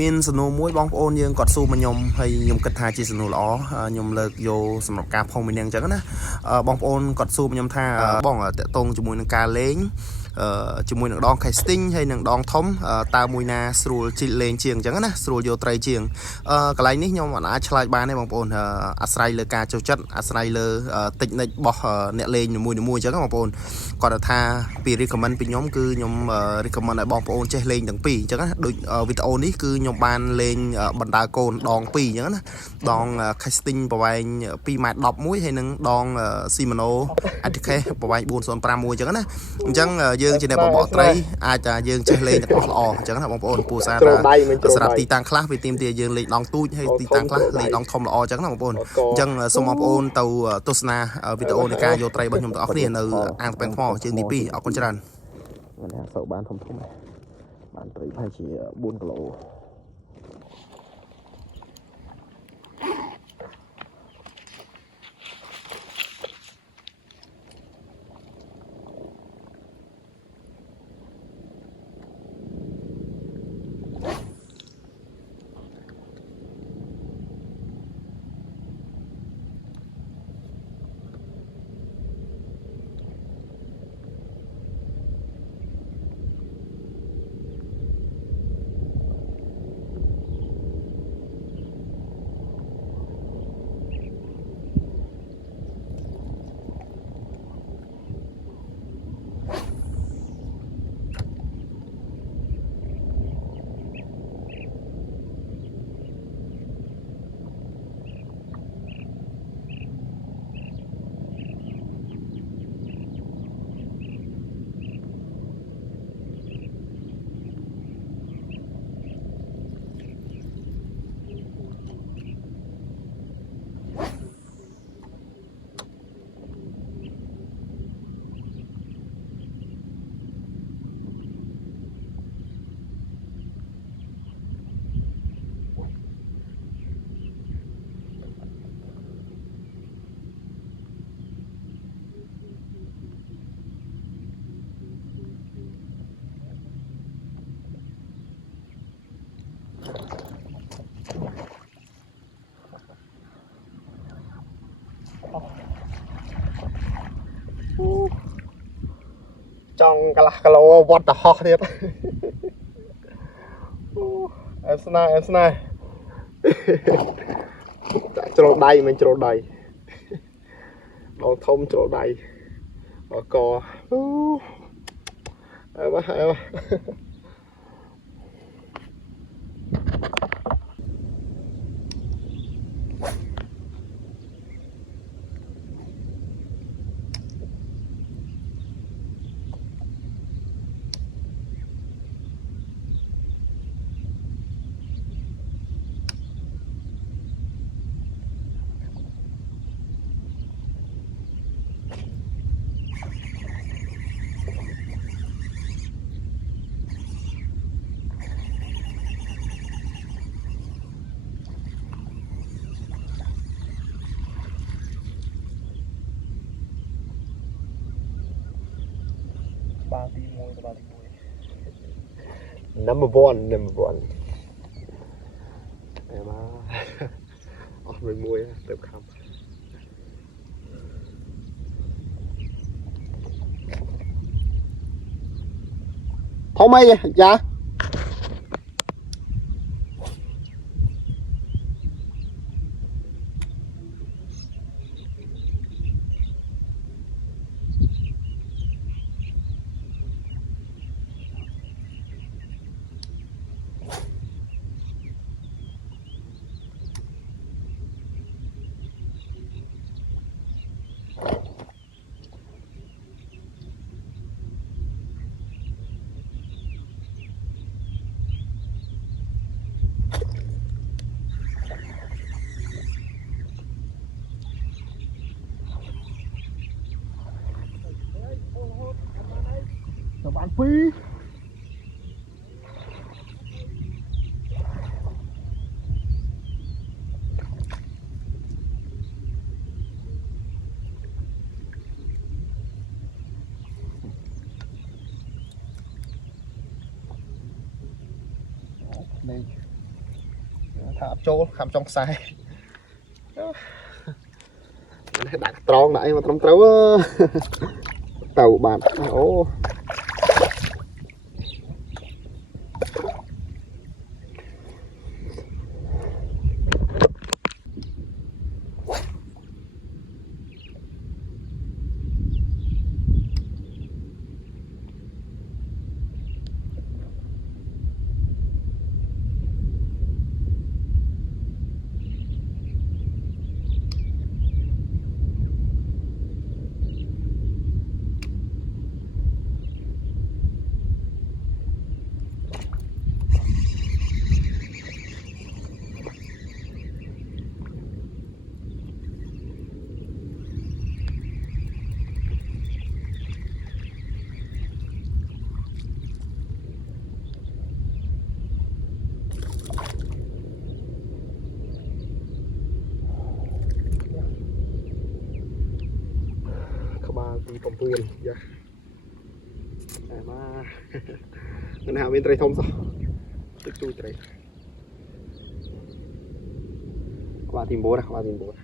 មានសំណួរមួយបងប្អូនយើងគាត់សួរមកខ្ញុំហើយខ្ញុំគិតថាជាសំណួរល្អខ្ញុំលើកយកសម្រាប់ការផុសមួយនឹងអញ្ចឹងណាបងប្អូនគាត់សួរមកខ្ញុំថាបងតកតងជាមួយនឹងការលេងជាមួយនឹងដង casting ហើយនឹងដងធំតើមួយណាស្រួលជីកលេងជាងអញ្ចឹងណាស្រួលយកត្រីជាងកន្លែងនេះខ្ញុំអាចឆ្លើយបានទេបងប្អូនអាស្រ័យលើការចូលចិត្តអាស្រ័យលើតិចនិចរបស់អ្នកលេងនីមួយៗអញ្ចឹងបងប្អូនគាត់ថាពី recommend ពីខ្ញុំគឺខ្ញុំ recommend ឲ្យបងប្អូនចេះលេងទាំងពីរអញ្ចឹងណាដូចវីដេអូនេះគឺខ្ញុំបានលេងបណ្ដាកូនដង2អញ្ចឹងណាដង casting ប្រវែង 2.11 ម៉ែត្រហើយនឹងដង Shimano ATK ប្រវែង 405 មួយអញ្ចឹងណាអញ្ចឹងយើងជាអ្នកបបកត្រីអាចថាយើងចេះលេងទាំងអស់ល្អអញ្ចឹងណាបងប្អូនពូសារថាសម្រាប់ទីតាំងខ្លះវាទាមទារយើងលេងដងទូចហើយទីតាំងខ្លះលេងដងធំល្អអញ្ចឹងណាបងប្អូនអញ្ចឹងសូមបងប្អូនទៅទស្សនាវីដេអូនៃការយកត្រីរបស់ខ្ញុំទាំងអស់គ្នានៅអាងស្ពែងថ្មជើងទី2អរគុណច្រើនអាសូវបានធំៗបានត្រីប្រហែលជា4គីឡូចង់កន្លះគីឡូវត្តទៅហោះទៀតអែមស្នេហ៍ដាក់ជ្រុលដៃមិនជ្រុលដៃដងធំជ្រុលដៃអកអើមកបាទី1 number one អែមកអស់មួយទៅខំធំអីយ៉ាបានពីរនេះ thả trâu khám trong sai đặt tròn lại mà trong trâu tàu bạn ố đi phòng vườn dạ mà ngân hàng bên tây thông sao tức chui tây qua tìm bố đây qua tìm bố